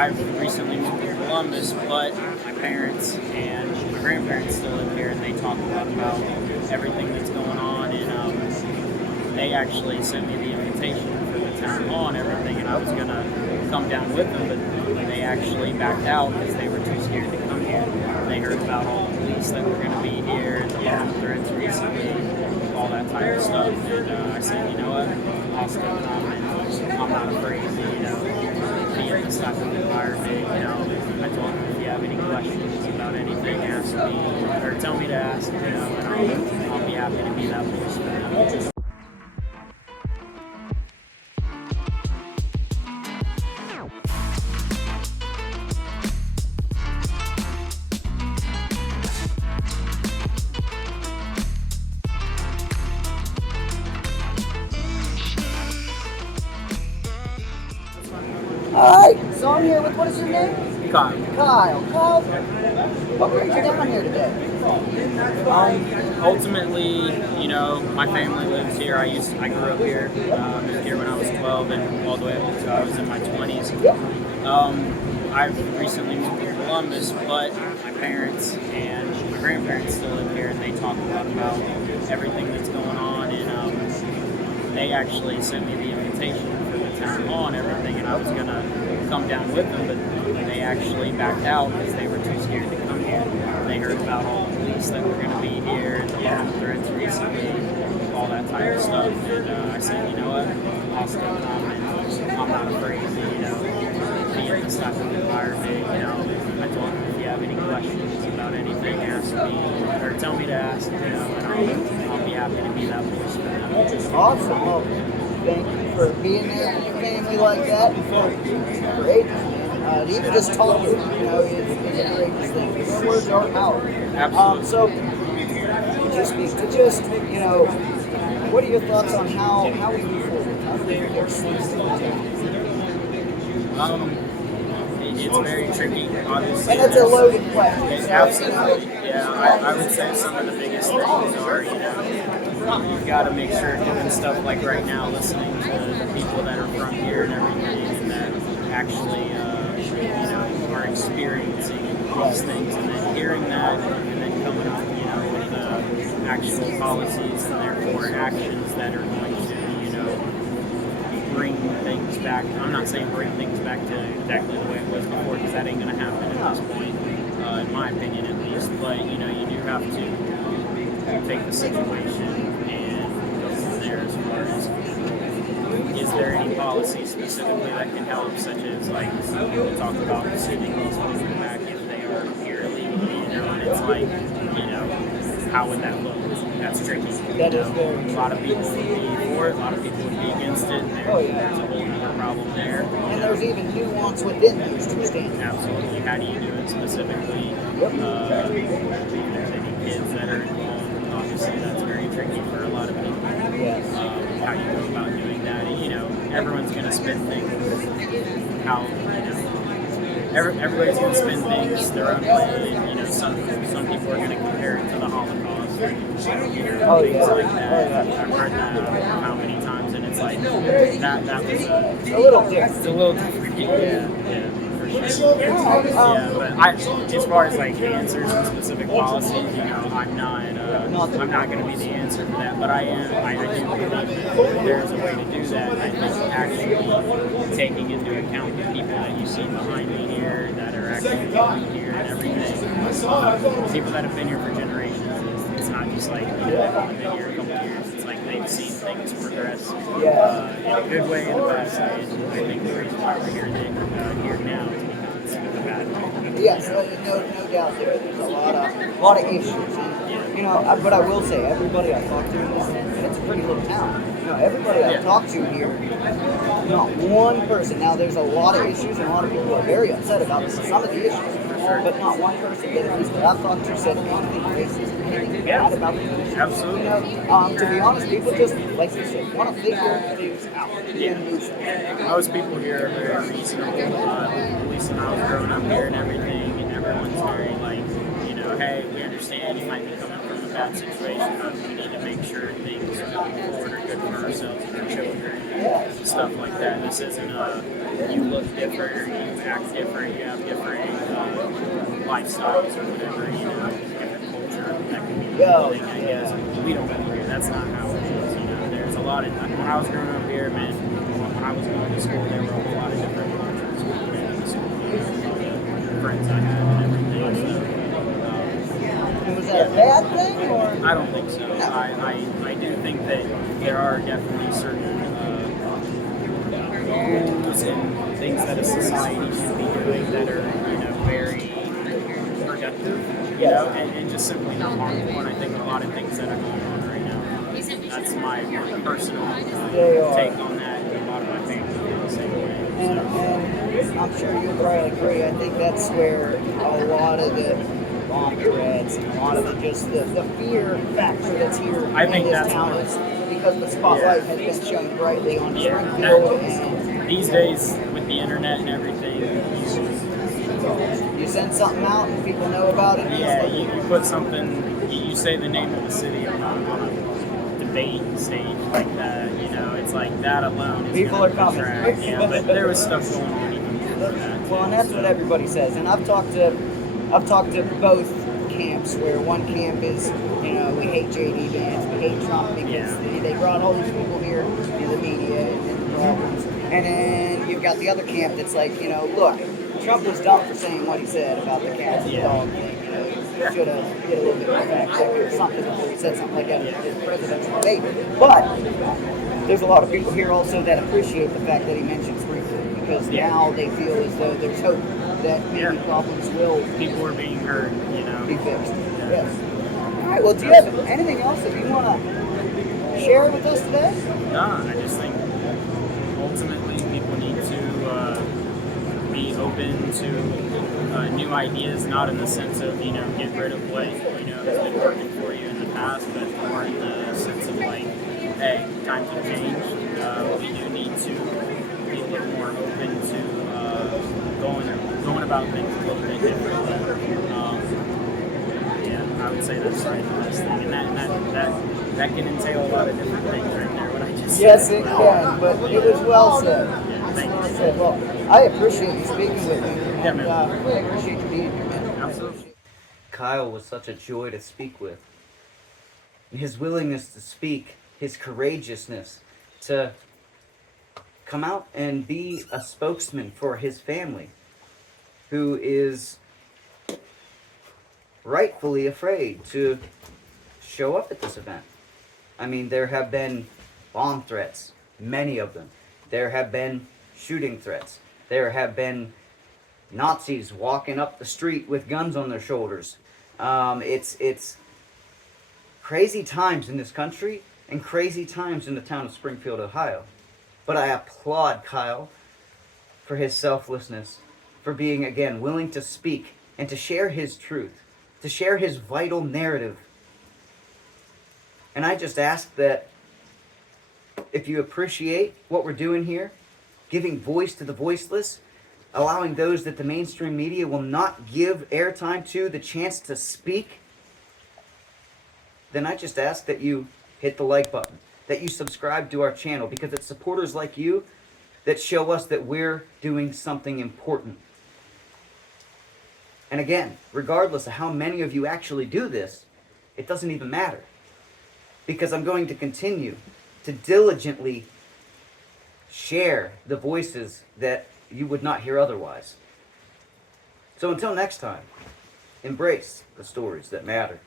I've recently moved to Columbus, but my parents and my grandparents still live here, and they talk a lot about everything that's going on. And they actually sent me the invitation for the town hall and everything, and I was gonna come down with them, but they actually backed out because they were too scared to come here. They heard about all the police that were going to be here, the bomb threats recently, all that type of stuff. And I said, you know what, I'll still come, and I'm not afraid to, be in this type of environment. I told them, if you have any questions about anything, ask me, or tell me to ask, and I'll be happy to be that voice for them. Alright, so I'm here with, what is your name? Kyle. Kyle, what brings you down here today? Ultimately, my family lives here. I grew up here. Moved here when I was 12 and all the way up until I was in my 20s. I've recently moved to Columbus, but my parents and my grandparents still live here, and they talk a lot about everything that's going on. And they actually sent me the invitation for the town hall and everything, and I was gonna come down with them, but they actually backed out because they were too scared to come here. They heard about all the police that were going to be here, the bomb threats recently, all that type of stuff. And I said, you know what, I'll still come, and I'm not afraid to, be in this type of environment. I told them, if you have any questions about anything, ask me, or tell me to ask, and I'll be happy to be that voice for them. Awesome. Well, thank you for being there with your family like that, and for great. To even just talk to them, is a great thing. Your words are power. Absolutely. So, could you speak to just, what are your thoughts on how we move forward? How do we fix things? It's very tricky, obviously. And it's a loaded question. Absolutely. Yeah, I would say some of the biggest things are, you've got to make sure doing stuff like right now, listening to the people that are from here and everything, that actually, are experiencing these things, and then hearing that, and then coming up, with the actual policies and therefore actions that are going to, bring things back. I'm not saying bring things back to exactly the way it was before, because that ain't going to happen at this point, in my opinion at least. But you do have to take the situation and go from there as far as, is there any policy specifically that can help, such as, like, we'll talk about sending these children back if they are here illegally, and it's like, how would that look? That's tricky. That is very A lot of people would be for it, a lot of people would be against it, and there's a whole other problem there. And there's even nuance within those two standards. Absolutely. How do you do it specifically? If there's any kids that are involved, obviously that's very tricky for a lot of people. How you go about doing that. Everyone's going to spin things how, everybody's going to spin things their own way. And, some people are going to compare it to the Holocaust. Things like that. I've heard that how many times, and it's like, that was a little different. It's a little different. Yeah. Sure. But as far as like answers and specific policies, I'm not going to be the answer for that. But I do believe that there's a way to do that. I think actually taking into account the people that you see behind me here that are actually living here and everything, people that have been here for generations. It's not just like they've been here a couple years. It's like they've seen things progress in a good way and a bad way. And I think the reason why we're here now is because it's a bad way. Yes, no doubt there's a lot of issues. And, but I will say, everybody I talk to in this, it's a pretty little town. Everybody I talk to here, not one person. Now, there's a lot of issues, and a lot of people are very upset about some of the issues. But not one person that at least that I've talked to said anything racist, anything bad about the issues. Absolutely. To be honest, people just, like you said, want to figure things out. Most people here are very reasonable. At least when I was growing up here and everything, and everyone's very like, hey, we understand you might be coming from a bad situation, but we need to make sure things going forward are good for ourselves and our children and stuff like that. This isn't you look different or you act different, you have different lifestyles or whatever, different culture that can be revealing, I guess. We don't live here. That's not how it is, There's a lot of, when I was growing up here, man, when I was going to school, there were a lot of different cultures within the school, friends I had and everything. Was that a bad thing, or? I don't think so. I do think that there are definitely certain rules and things that a society should be doing that are, very productive, and just simply not harmful. And I think a lot of things that are going on right now, that's my personal take on that. And a lot of my family feel the same way. And I'm sure you'll probably agree. I think that's where a lot of the bomb threats and a lot of the fear factor that's here I think in this that's town is because the spotlight has been shown brightly on Springfield. And these days with the internet and everything, you send something out and people know about it. Yeah, you put something, you say the name of the city on a debate stage like that, it's like that alone is people are coming. Yeah, but there was stuff going on even before that. Well, and that's what everybody says. And I've talked to both camps, where one camp is, we hate JD Vance, we hate Trump because they brought all these people here, the media and the problems. And then you've got the other camp that's like, look, Trump was dumb for saying what he said about the cats and dog thing. He should have did a little bit more fact check or something before he said something like that in his presidential debate. But there's a lot of people here also that appreciate the fact that he mentioned Springfield, because now they feel as though there's hope that maybe problems will. People are being heard, be fixed. Yes. All right. Well, do you have anything else that you want to share with us today? No, I just think ultimately people need to be open to new ideas, not in the sense of get rid of what has been working for you in the past, but more in the sense of like, hey, times have changed. We do need to be a little more open to going about things a little bit differently. I would say that's right, the best thing, and that can entail a lot of different things right there. What I just yes, said. it can, but it was well said. Thank you. Well, I appreciate you speaking with me, and man. I appreciate you being here, man. Absolutely. Kyle was such a joy to speak with. His willingness to speak, his courageousness to come out and be a spokesman for his family, who is rightfully afraid to show up at this event. I mean, there have been bomb threats, many of them. There have been shooting threats. There have been Nazis walking up the street with guns on their shoulders. It's crazy times in this country and crazy times in the town of Springfield, Ohio. But I applaud Kyle for his selflessness, for being, again, willing to speak and to share his truth, to share his vital narrative. And I just ask that if you appreciate what we're doing here, giving voice to the voiceless, allowing those that the mainstream media will not give airtime to the chance to speak, then I just ask that you hit the like button, that you subscribe to our channel, because it's supporters like you that show us that we're doing something important. And again, regardless of how many of you actually do this, it doesn't even matter, because I'm going to continue to diligently share the voices that you would not hear otherwise. So until next time, embrace the stories that matter.